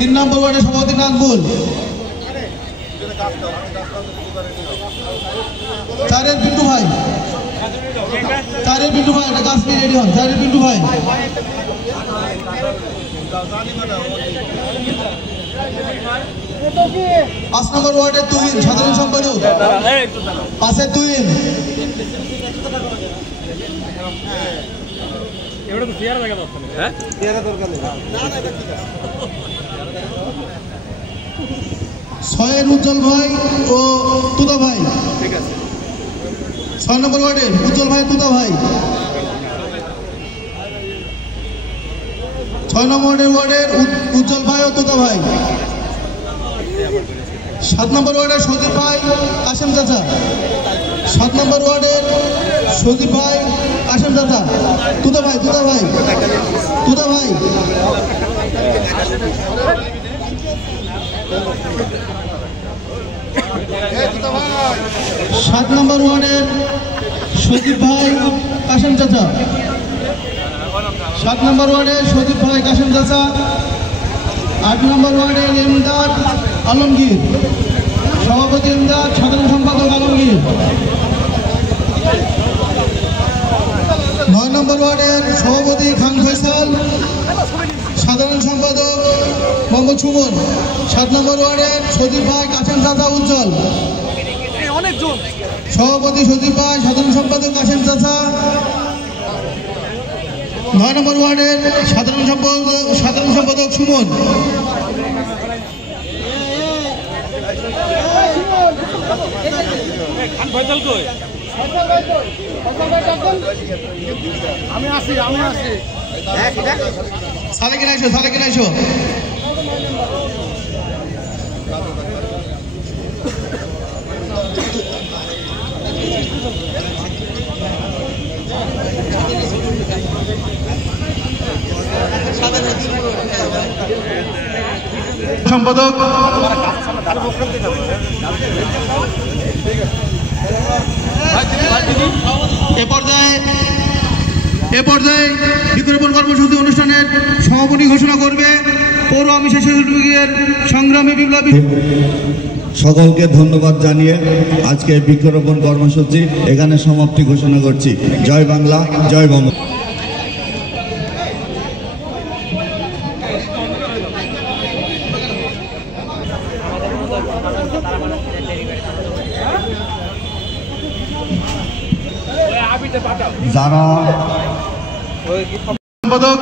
3 নম্বর ওয়ার্ডের সভাপতি নাজমুল। 4 পিন্টু ভাই, 4 পিন্টু ভাই, এটা গাছ নিয়ে রেডি হন। 4 পিন্টু ভাই। 5 নম্বর ওয়ার্ডের তুহিন, সাধারণ সম্পাদক। 5-এর তুহিন। 6-এর উজ্জ্বল ভাই ও তুতা ভাই। 6 নম্বর ওয়ার্ডের উজ্জ্বল ভাই, তুতা ভাই। 6 নম্বর ওয়ার্ডের উজ্জ্বল ভাই ও তুতা ভাই। 7 নম্বর ওয়ার্ডের সজীব ভাই, কাশেম চাচা। 7 নম্বর ওয়ার্ডের সজীব ভাই, কাশেম চাচা। তুতা ভাই, তুতা ভাই, তুতা ভাই। 7 নম্বর ওয়ার্ডের সজীব ভাই, কাশেম চাচা। 7 নম্বর ওয়ার্ডের সজীব ভাই, কাশেম চাচা। 8 নম্বর ওয়ার্ডের ইমদাদ আলমগীর, সভাপতি ইমদাদ, সাধারণ সম্পাদক আলমগীর। 9 নম্বর ওয়ার্ডের সভাপতি খান ফয়সাল, সাধারণ সম্পাদক মোহাম্মদ সুমন। 7 নম্বর ওয়ার্ডের সজীব ভাই, কাশেম চাচা, উজ্জ্বল। সভাপতি সজীব ভাই, সাধারণ সম্পাদক কাশেম চাচা। 9 নম্বর ওয়ার্ডের সাধারণ সম্পাদক সুমন। সালেকিন আইসো, সালেকিন আইসো। সম্পাদক এ পর্যায়ে বৃক্ষরোপণ কর্মসূচি অনুষ্ঠানের সমাপনী ঘোষণা করবে পৌর আওয়ামী স্বেচ্ছাসেবকের সংগ্রামী বিপ্লবী। সকলকে ধন্যবাদ জানিয়ে আজকে বৃক্ষরোপণ কর্মসূচি এখানে সমাপ্তি ঘোষণা করছি। জয় বাংলা, জয় বঙ্গ। যারা সম্পাদক